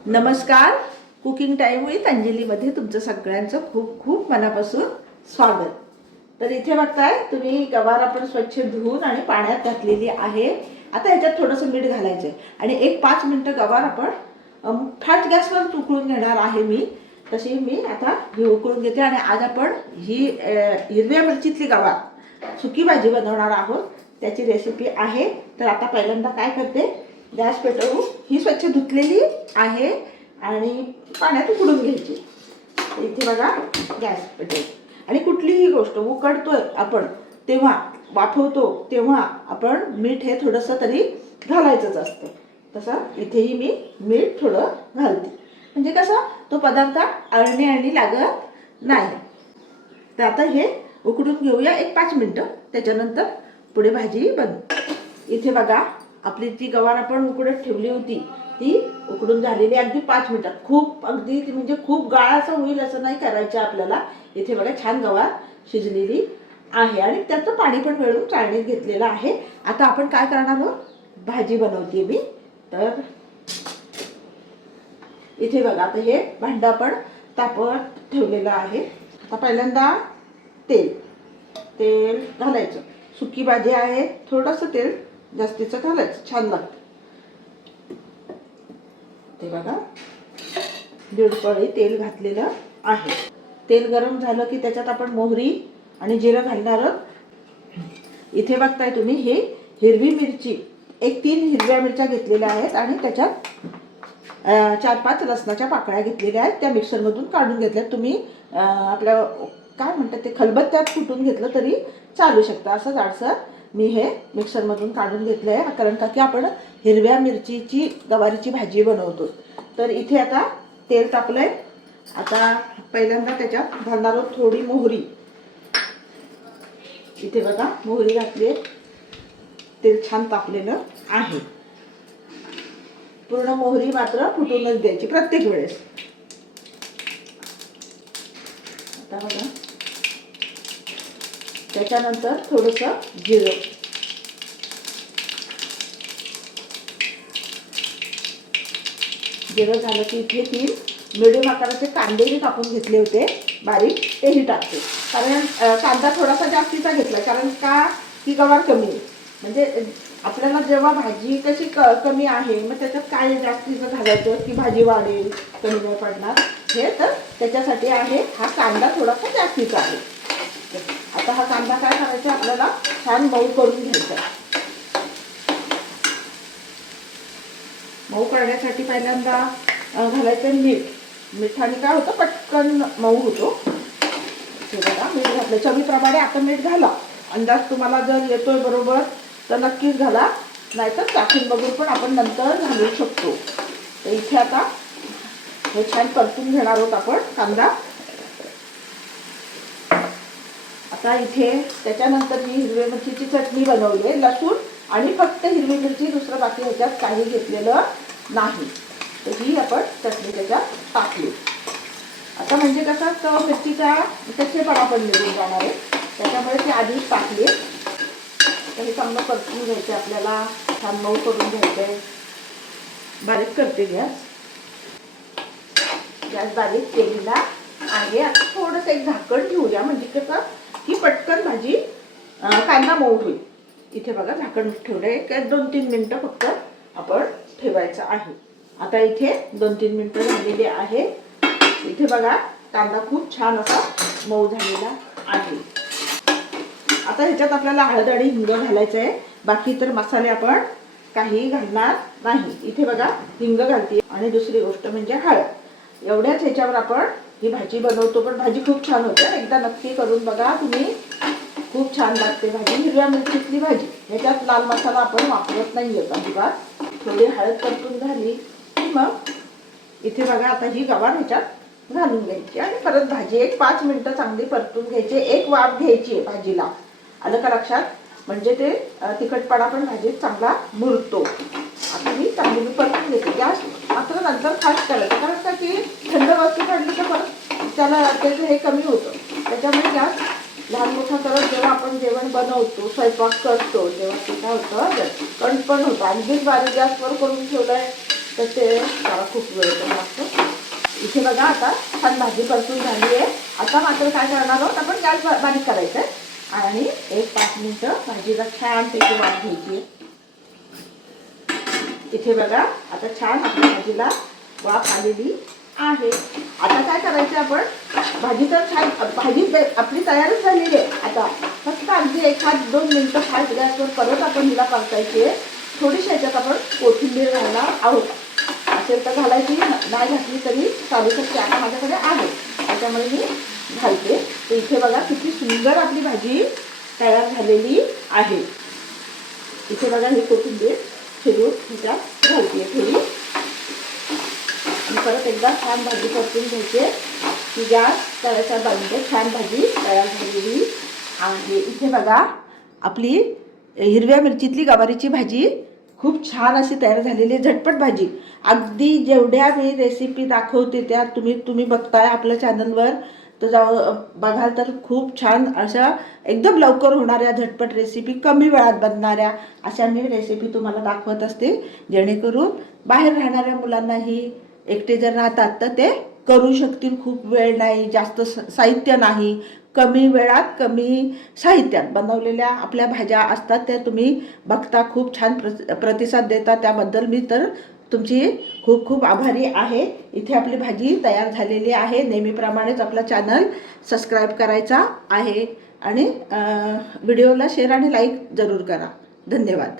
नमस्कार. Cooking time with अंजलीमध्ये तुमचं सगळ्यांचं खूप खूप मनापासून स्वागत. तर इथे बघताय तुम्ही गवार आपण स्वच्छ धुवून आणि पाण्यात घातलेली आहे. आता ह्याच्यात थोडंसं मीठ घालायचं आहे आणि एक 5 मिनिटं गवार आपण फास्ट गॅसवर उकळून घेणार आहे. तशी मी आता ही उकळून घेते आणि आज आपण ही हिरव्या मिरचीतली गवार सुकी भाजी बनवणार आहोत. त्याची रेसिपी आहे. तर आता पहिल्यांदा काय करते, गॅस पेटवू, ही स्वच्छ धुतलेली आहे आणि पाण्यात उकडून घ्यायची. इथे बघा गॅस पेटवू. आणि कुठलीही गोष्ट उकडतोय आपण तेव्हा, वाफवतो तेव्हा आपण मीठ हे थोडंसं तरी घालायचंच असतं. तसं इथेही मी मीठ थोडं घालते, म्हणजे कसं तो पदार्थ अळणी लागत नाही. तर आता हे उकडून घेऊया एक 5 मिनिटं, त्याच्यानंतर पुढे भाजी बनवू. इथे बघा आपली ती गवार आपण उकडत ठेवली होती, ती उकडून झालेली अगदी 5 मिनिटात. खूप अगदी म्हणजे खूप गाळ असं होईल असं नाही करायचं आपल्याला. इथे बघा छान गवार शिजलेली आहे आणि त्याचं पाणी पण वेळून चाळणीत घेतलेलं आहे. आता आपण काय करणार आहोत, भाजी बनवते मी. तर इथे बघा आता हे भांडं आपण तापत ठेवलेलं आहे. आता पहिल्यांदा तेल घालायचं. सुकी भाजी आहे, थोडंसं तेल जास्तीचं घालायचं, छान लागतं. ते बघा 1.5 पळी तेल घातलेलं आहे. तेल गरम झालं की त्याच्यात आपण मोहरी आणि जिरं घालणार आहोत. इथे बघताय तुम्ही हे हिरवी मिरची, एक 3 हिरव्या मिरच्या घेतलेल्या आहेत आणि त्याच्यात 4-5 लसणाच्या पाकळ्या घेतलेल्या आहेत. त्या मिक्सरमधून काढून घेतल्या. तुम्ही आपल्या काय म्हणतात ते खलबत्त्यात कुटून घेतलं तरी चालू शकतं. असं जाडसर मी हे मिक्सरमधून काढून घेतलं आहे, कारण का की आपण हिरव्या मिरचीची गवारीची भाजी बनवतो. तर इथे आता तेल तापलंय. आता पहिल्यांदा त्याच्यात घालणार आहोत थोडी मोहरी. इथे बघा मोहरी घातली. तेल छान तापलेलं आहे. पूर्ण मोहरी मात्र फुटूनच द्यायची प्रत्येक वेळेस. आता बघा त्याच्यानंतर थोडंसं जिरं, झालं की इथे 3 मिडियम आकाराचे कांदेही कापून घेतले होते बारीक, तेही टाकते. कारण कांदा थोडासा जास्तीचा घेतला, कारण का की गवार कमी आहे. म्हणजे आपल्याला जेव्हा भाजी कशी कमी आहे, मग त्याच्यात काय जास्तीचं घालायचं की भाजी वाढेल, कमी नाही पडणार, हे तर त्याच्यासाठी आहे. हा कांदा थोडासा जास्तीचा आहे. आता हा कांदा काय करायचा, आपल्याला छान मऊ करून घ्यायचा. मऊ करण्यासाठी पहिल्यांदा घालायचं मीठ. मिठाने काय होतं, पटकन मऊ होतो. हे बघा मीठ घातलं चवीप्रमाणे. आता मीठ घाला, अंदाज तुम्हाला जर येतोय बरोबर तर नक्कीच घाला, नाहीतर चाखून बघून पण आपण नंतर घालू शकतो. तर इथे आता हे छान परतून घेणार आहोत आपण कांदा. आता इथे त्याच्यानंतर मी हिरवी मिरचीची चटणी बनवली आहे, लसूण आणि फक्त हिरवी मिरची, दुसरं बाकी ह्याच्यात काही घेतलेलं नाही. तर ही आपण चटणी त्याच्यात टाकली. आता म्हणजे कसं तर मिरचीचा कच्चेपणा पण निघून जाणार आहे, त्याच्यामुळे ती आधीच टाकली. तर हे चांगलं परतून घ्यायचं आपल्याला, छान मऊ करून घ्यायचं आहे. बारीक करते गॅस बारीक केलेला आहे. आता थोडंसं एक झाकण ठेवूया, म्हणजे कसं की पटकन भाजी कांदा मऊ होईल. इथे बघा झाकण ठेवलं आहे. 2-3 मिनटं फक्त आपण ठेवायचं आहे. आता इथे 2-3 मिनटं झालेली आहे. इथे बघा कांदा खूप छान असा मऊ झालेला आहे. आता ह्याच्यात आपल्याला हळद आणि हिंग घालायचं आहे. बाकी तर मसाले आपण काही घालणार नाही. इथे बघा हिंग घालते आणि दुसरी गोष्ट म्हणजे हळद. एवढ्याच ह्याच्यावर आपण ही भाजी बनवतो. पण भाजी खूप छान होते, एकदा नक्की करून बघा तुम्ही. खूप छान लागते भाजी, हिरव्या मिरचीतली भाजी. ह्याच्यात लाल मसाला आपण वापरत नाही आहे अजिबात. थोडी हळद परतून झाली की मग इथे बघा आता ही गवार ह्याच्यात घालून घ्यायची आणि परत भाजी एक 5 मिनिटं चांगली परतून घ्यायची. एक वाफ घ्यायची आहे भाजीला, आलं का लक्षात, म्हणजे ते तिखटपणा पण भाजीत चांगला मुरतो. आता ही चांगली परतून घेते. गॅस मात्र नंतर फास्ट करायचं, कारण का की थंड वस्तू काढली तर परत त्याला त्याचं हे कमी होतं. त्याच्यामुळे गॅस लहान मोठा करत जेव्हा आपण जेवण बनवतो, स्वयंपाक करतो, तेव्हा ते काय होतं, कणपण होतं. आणखीच बारीक गॅसवर करून ठेवलं आहे तर ते त्याला खूप वेळ पण लागतो. इथे बघा आता छान भाजी परतून झाली आहे. आता मात्र काय करणार आहोत आपण, गॅस बारीक करायचं आहे आणि 1-5 मिनिटं भाजीला छानपैकी वाफ घ्यायची आहे. इथे बघा आता छान आपल्या भाजीला वाफ आलेली आहे. आता काय करायचं आपण, भाजी तर छान, भाजी आपली तयारच झालेली आहे. आता फक्त अगदी 1-2 मिनिटं फास्ट गॅसवर परत आपण हिला परतायची आहे. थोडीशी ह्याच्यात आपण कोथिंबीर घालणार आहोत. असेल तर घालायची, नाही घातली तरी चालू शकते. आता माझ्याकडे आहे त्याच्यामुळे मी घालते. तर इथे बघा किती सुंदर आपली भाजी तयार झालेली आहे. इथे बघा ही कोथिंबीर फिरून ह्याच्यात घालते थोडी आणि परत एकदा छान भाजी परतून घ्यायची. की गॅस तव्याच्या बाजूने छान भाजी तयार झालेली आहे. इथे बघा आपली हिरव्या मिरचीतली गवारीची भाजी खूप छान अशी तयार झालेली झटपट भाजी. अगदी जेवढ्या मी रेसिपी दाखवते त्या तुम्ही बघताय आपल्या चॅनलवर, तर बघाल तर खूप छान अशा एकदम लवकर होणाऱ्या झटपट रेसिपी, कमी वेळात बनणाऱ्या अशा मी रेसिपी तुम्हाला दाखवत असते. जेणेकरून बाहेर राहणाऱ्या मुलांनाही, एकटे जर राहतात तर ते करू शकतील. खूप वेळ नाही, जास्त साहित्य नाही, कमी वेळात कमी साहित्यात बनवलेल्या आपल्या भाज्या असतात. त्या तुम्ही बघता, खूप छान प्रतिसाद देता, त्याबद्दल मी तर तुमची खूप खूप आभारी आहे. इथे आपली भाजी तयार झालेली आहे. नेहमीप्रमाणेच आपला चॅनल सबस्क्राईब करायचा आहे आणि व्हिडिओला शेअर आणि लाईक जरूर करा. धन्यवाद.